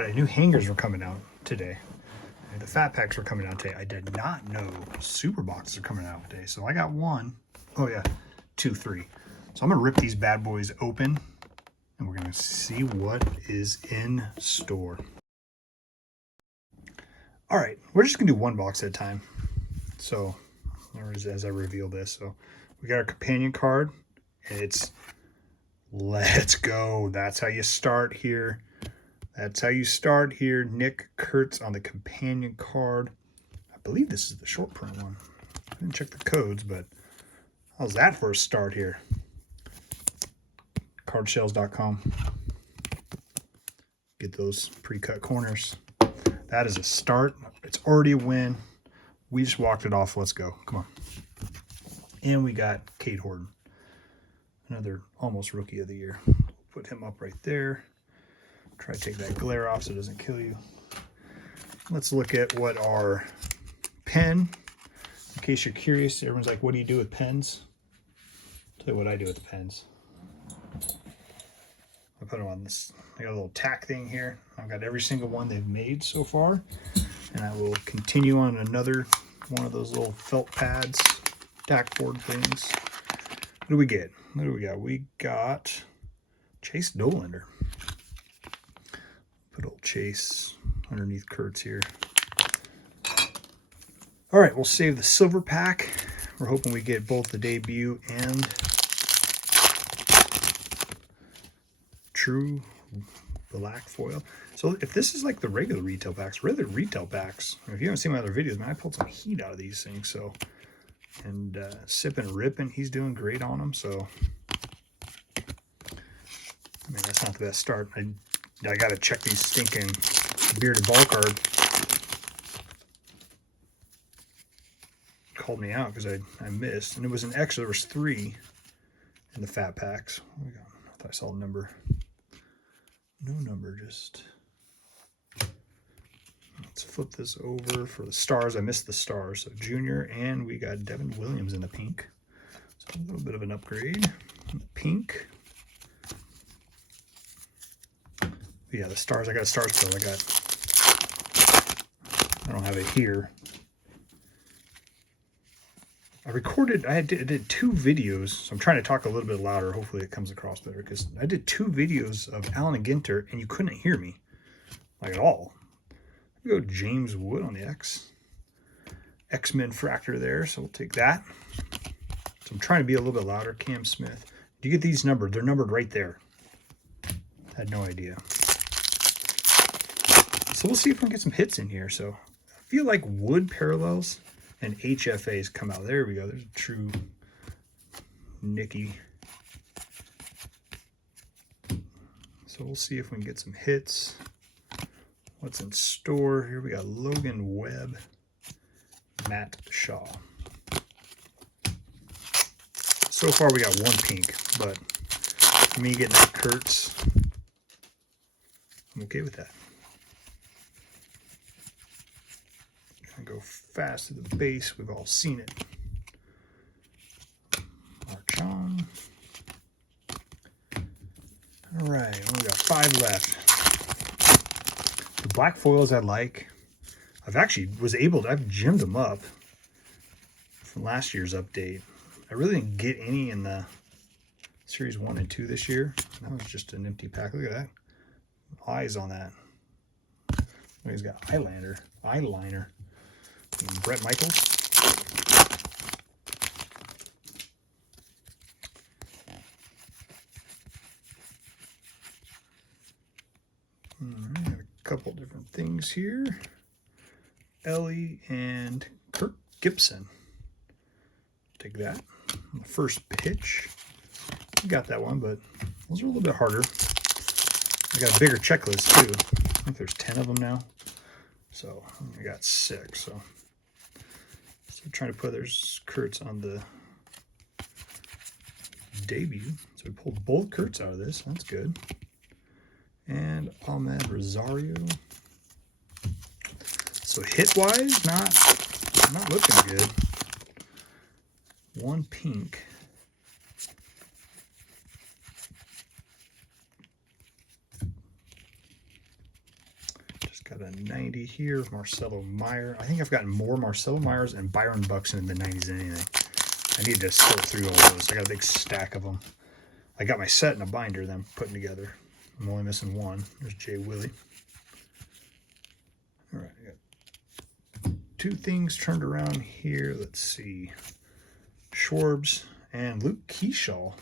right, I knew hangers were coming out today. The fat packs were coming out today. I did not know super boxes are coming out today. So I got one. Oh yeah, 2, 3. So I'm gonna rip these bad boys open and we're gonna see what is in store. All right, we're just gonna do one box at a time. So as I reveal this, so we got our companion card. It's let's go. That's how you start here. That's how you start here. Nick Kurtz on the companion card. I believe this is the short print one. I didn't check the codes, but how's that for a start here? Cardshells.com. Get those pre-cut corners. That is a start. It's already a win. We just walked it off. Let's go. Come on. And we got Cade Horton. Another almost rookie of the year. Put him up right there. Try to take that glare off so it doesn't kill you. Let's look at what our pen, in case you're curious, everyone's like, what do you do with pens? I'll tell you what I do with the pens. I put them on this, I got a little tack thing here. I've got every single one they've made so far. And I will continue on another one of those little felt pads, tack board things. What do we get? What do we got? We got Chase Dollander. Put old Chase underneath Kurtz here. All right, we'll save the silver pack. We're hoping we get both the debut and true black foil. So if this is like the regular retail packs, if you haven't seen my other videos, man, I pulled some heat out of these things. So, and Sip and Rippin', he's doing great on them. So, I mean, that's not the best start. I got to check these stinking bearded ball card. Called me out because I missed. And it was an extra. There was 3 in the fat packs. Oh my God. I thought I saw a number. No number, just... Let's flip this over for the stars. I missed the stars. So Junior, and we got Devin Williams in the pink. So a little bit of an upgrade. Pink. Yeah, the stars. I got a stars pill. I don't have it here. I did 2 videos. So I'm trying to talk a little bit louder. Hopefully it comes across better, because I did 2 videos of Allen and Ginter and you couldn't hear me like at all. We go James Wood on the X-Men Fractor there. So we'll take that. So I'm trying to be a little bit louder. Cam Smith. Do you get these numbered? They're numbered right there. I had no idea. So we'll see if we can get some hits in here. So I feel like Wood parallels and HFAs come out. There we go. There's a true Nicky. So we'll see if we can get some hits. What's in store? Here we got Logan Webb, Matt Shaw. So far we got 1 pink, but me getting that Kurtz, I'm okay with that. Go fast to the base. We've all seen it. March on. All right, only got 5 left. The black foils I like. I've gemmed them up from last year's update. I really didn't get any in the Series 1 and 2 this year. That was just an empty pack. Look at that. Eyes on that. He's got eyeliner. Brett Michaels. All right, a couple different things here. Ellie and Kirk Gibson. Take that. First pitch. Got that one, but those are a little bit harder. I got a bigger checklist too. I think there's 10 of them now. So I got 6. So trying to put there's Kurtz on the debut. So we pulled both Kurtz out of this. That's good. And Ahmed Rosario. So hit-wise, not looking good. 1 pink. Got a 90 here, Marcelo Meyer. I think I've gotten more Marcelo Meyers and Byron Buxton in the 90s than anything. I need to sort through all those. I got a big stack of them. I got my set in a binder that I'm putting together. I'm only missing one. There's Jay Willie. All right, I got two things turned around here. Let's see. Schwarbs and Luke Keyshaw.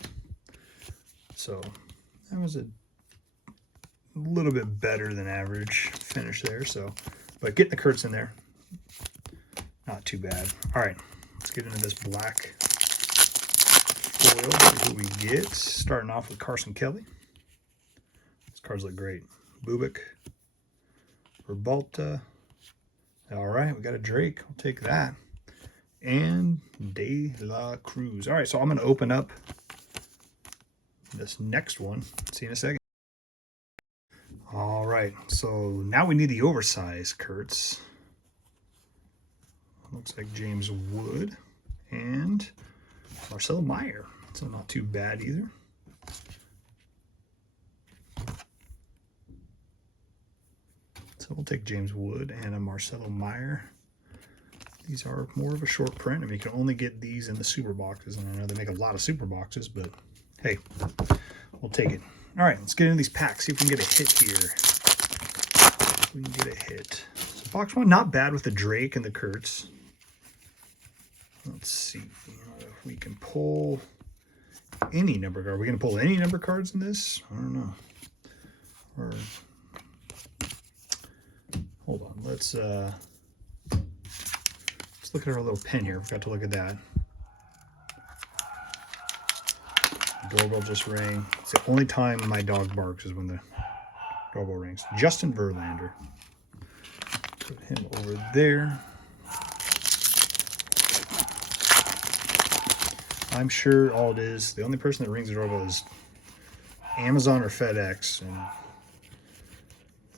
So that was a little bit better than average finish there. So, but getting the Kurtz in there, not too bad. All right, let's get into this black foil. See who we get. Starting off with Carson Kelly. These cards look great. Bubik, Rebalta. All right, we got a Drake. I'll take that. And De La Cruz. All right, so I'm going to open up this next one. See you in a second. All right, so now we need the oversized Kurtz. Looks like James Wood and Marcelo Meyer. So not too bad either. So we'll take James Wood and a Marcelo Meyer. These are more of a short print. I mean, you can only get these in the super boxes, and I know they make a lot of super boxes, but hey, we'll take it. All right, let's get into these packs. See if we can get a hit here. We can get a hit. So box one, not bad with the Drake and the Kurtz. Let's see if we can pull any number card. Are we going to pull any number cards in this? I don't know. Or hold on. Let's look at our little pen here. Forgot to look at that. The doorbell just rang. It's the only time my dog barks is when the doorbell rings. Justin Verlander. Put him over there. I'm sure all it is, the only person that rings the doorbell is Amazon or FedEx. And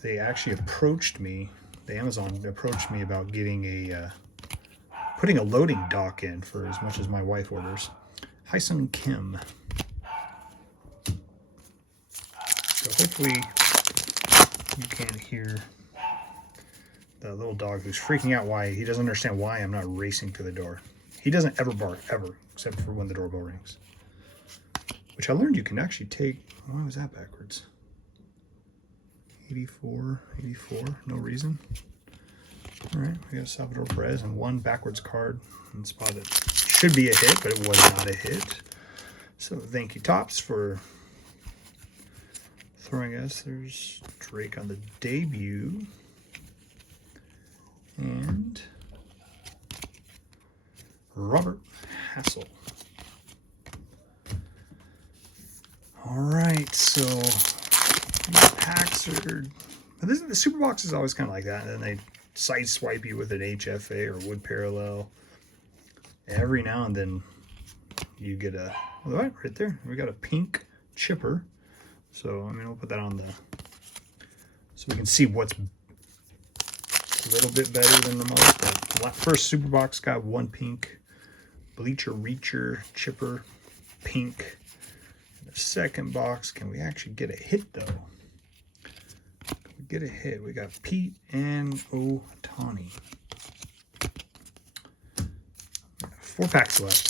they actually approached me. The Amazon approached me about getting a putting a loading dock in for as much as my wife orders. Hysun Kim. So hopefully you can't hear the little dog who's freaking out why he doesn't understand why I'm not racing to the door. He doesn't ever bark, ever, except for when the doorbell rings. Which I learned you can actually take, why was that backwards? 84, no reason. All right, we got Salvador Perez and one backwards card and spot it. Should be a hit, but it was not a hit. So thank you, Topps, for throwing us. There's Drake on the debut. And Robert Hassel. All right, so these packs are... The super box is always kind of like that, and then they side swipe you with an HFA or wood parallel. Every now and then you get a, all right, right there, we got a pink chipper. So I mean, we'll put that on the, so we can see what's a little bit better than the most. But first super box got one pink Bleacher Reacher chipper, pink. The second box, can we actually get a hit though? Get a hit. We got Pete and Ohtani. 4 packs left.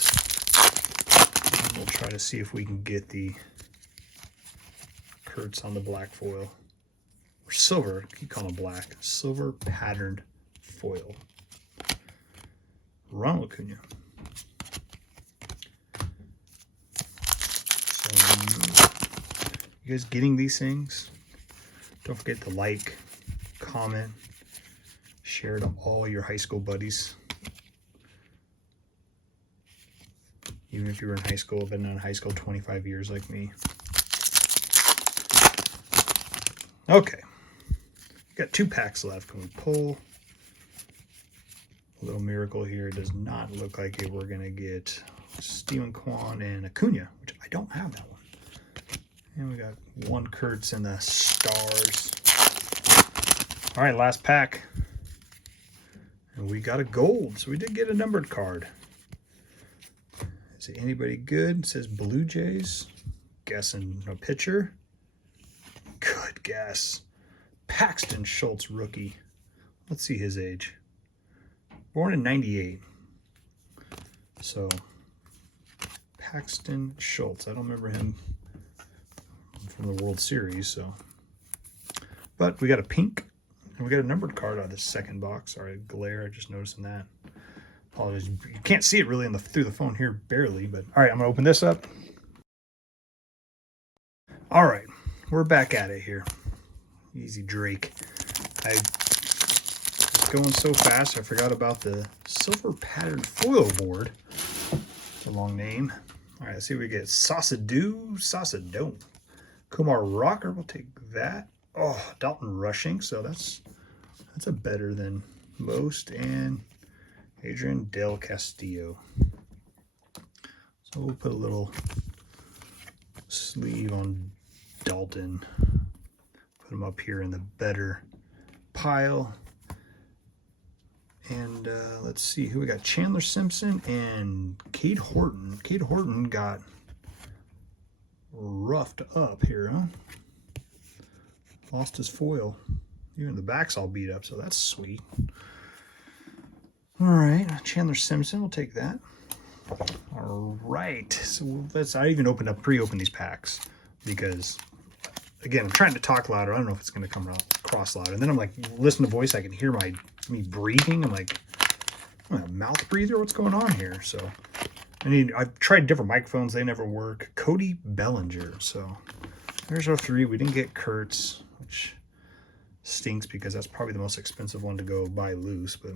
And we'll try to see if we can get the Kurtz on the black foil. Or silver. I keep calling it black. Silver patterned foil. Ronald Acuna. So, you guys getting these things? Don't forget to like, comment, share to all your high school buddies. Even if you were in high school, been in high school 25 years like me. Okay. Got 2 packs left. Can we pull? A little miracle here. It does not look like we're going to get Steven Kwan and Acuna, which I don't have that one. And we got one Kurtz and the Stars. All right, last pack. And we got a gold. So we did get a numbered card. Is it anybody good? It says Blue Jays. Guessing a pitcher. Good guess. Paxton Schultz rookie. Let's see his age. Born in 98. So, Paxton Schultz. I don't remember him from the World Series, so. But we got a pink, and we got a numbered card out of the second box. Sorry, glare, I just noticing that. Apologies. You can't see it really through the phone here, barely, but all right, I'm gonna open this up. All right, we're back at it here. Easy Drake. I was going so fast, I forgot about the silver patterned foil board. It's a long name. All right, let's see what we get. Saucedo. Kumar Rocker, we'll take that. Oh, Dalton Rushing, so that's a better than most. And Adrian Del Castillo. So we'll put a little sleeve on Dalton. Put him up here in the better pile. And let's see who we got. Chandler Simpson and Cade Horton. Cade Horton got roughed up here, huh? Lost his foil. Even the back's all beat up, so that's sweet. All right, Chandler Simpson, we'll take that. All right, so I even pre-opened these packs because, again, I'm trying to talk louder. I don't know if it's going to come across louder. And then I'm like, listen to voice, I can hear me breathing. I'm like, am I a mouth breather? What's going on here? So, I've tried different microphones. They never work. Cody Bellinger. So, there's our 3. We didn't get Kurtz, which stinks because that's probably the most expensive one to go buy loose. But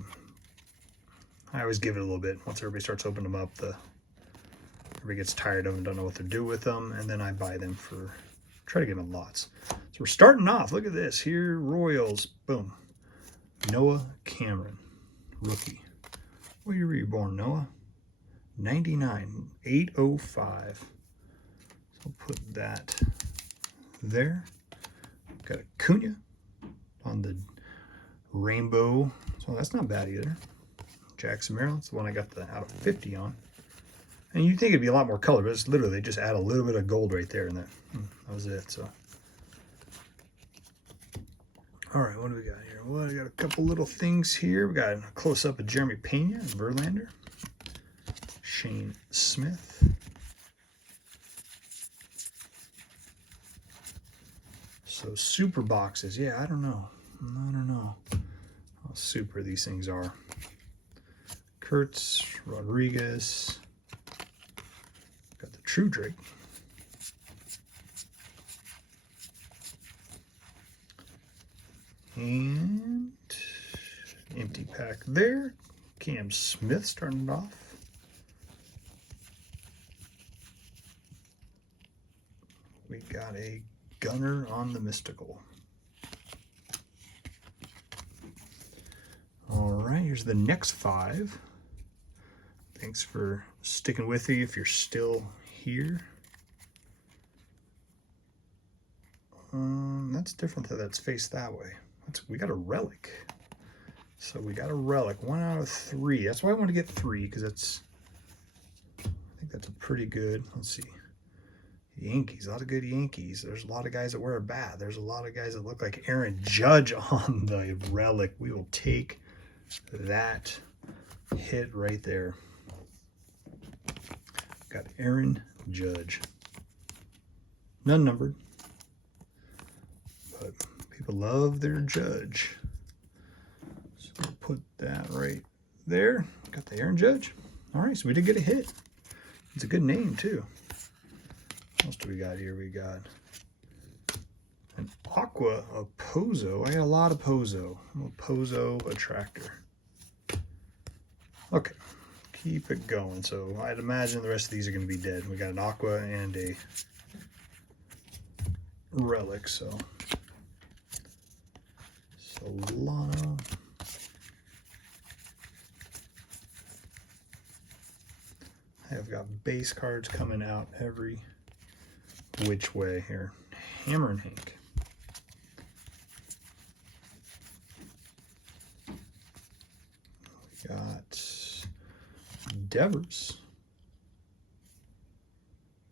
I always give it a little bit. Once everybody starts opening them up, everybody gets tired of them, don't know what to do with them, and then I buy them try to get them in lots. So we're starting off. Look at this here, Royals. Boom. Noah Cameron, rookie. What year were you born, Noah? 99, 805. So I'll put that there. Got a Cunha on the rainbow. So that's not bad either. Jackson Merrill, it's the one I got the out of 50 on. And you'd think it'd be a lot more color, but it's literally, they just add a little bit of gold right there, and that was it. So, all right, what do we got here? Well, we got a couple little things here. We got a close-up of Jeremy Pena and Verlander. Shane Smith. So super boxes, yeah, I don't know how super these things are. Kurtz, Rodriguez, got the True Drake. And empty pack there. Cam Smith starting it off. We got a Gunner on the Mystical. All right, here's the next 5. Thanks for sticking with me if you're still here. That's different that's faced that way. We got a Relic. So we got a Relic, 1 out of 3. That's why I want to get 3, because I think that's a pretty good, let's see. Yankees, a lot of good Yankees. There's a lot of guys that wear a bat. There's a lot of guys that look like Aaron Judge on the Relic. We will take that hit right there. Got Aaron Judge. None numbered. But people love their Judge. So we'll put that right there. Got the Aaron Judge. All right, so we did get a hit. It's a good name, too. What else do we got here? We got an Aqua of Pozo. I got a lot of Pozo. I'm a Pozo attractor. Okay, keep it going. So I'd imagine the rest of these are going to be dead. We got an Aqua and a Relic. So Solano. I have got base cards coming out every which way here. Hammer and Hank. We got Devers.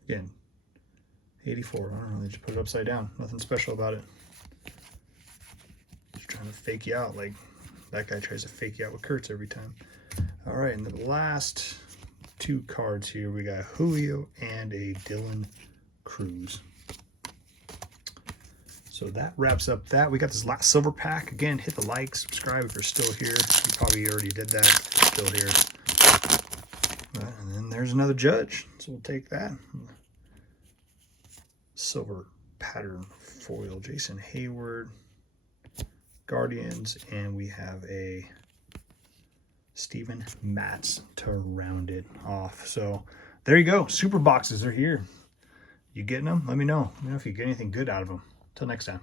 Again, 84. I don't know, they just put it upside down. Nothing special about it. trying to fake you out like that guy tries to fake you out with Kurtz every time. All right, and the last 2 cards here, we got Julio and a Dylan Cruz. So that wraps up that. We got this last silver pack. Again, hit the like, subscribe if you're still here. You probably already did that. Still here. And then there's another judge. So we'll take that. Silver pattern foil. Jason Hayward. Guardians. And we have a Steven Matz to round it off. So there you go. Super boxes are here. You getting them? Let me know. Let me know if you get anything good out of them. Till next time.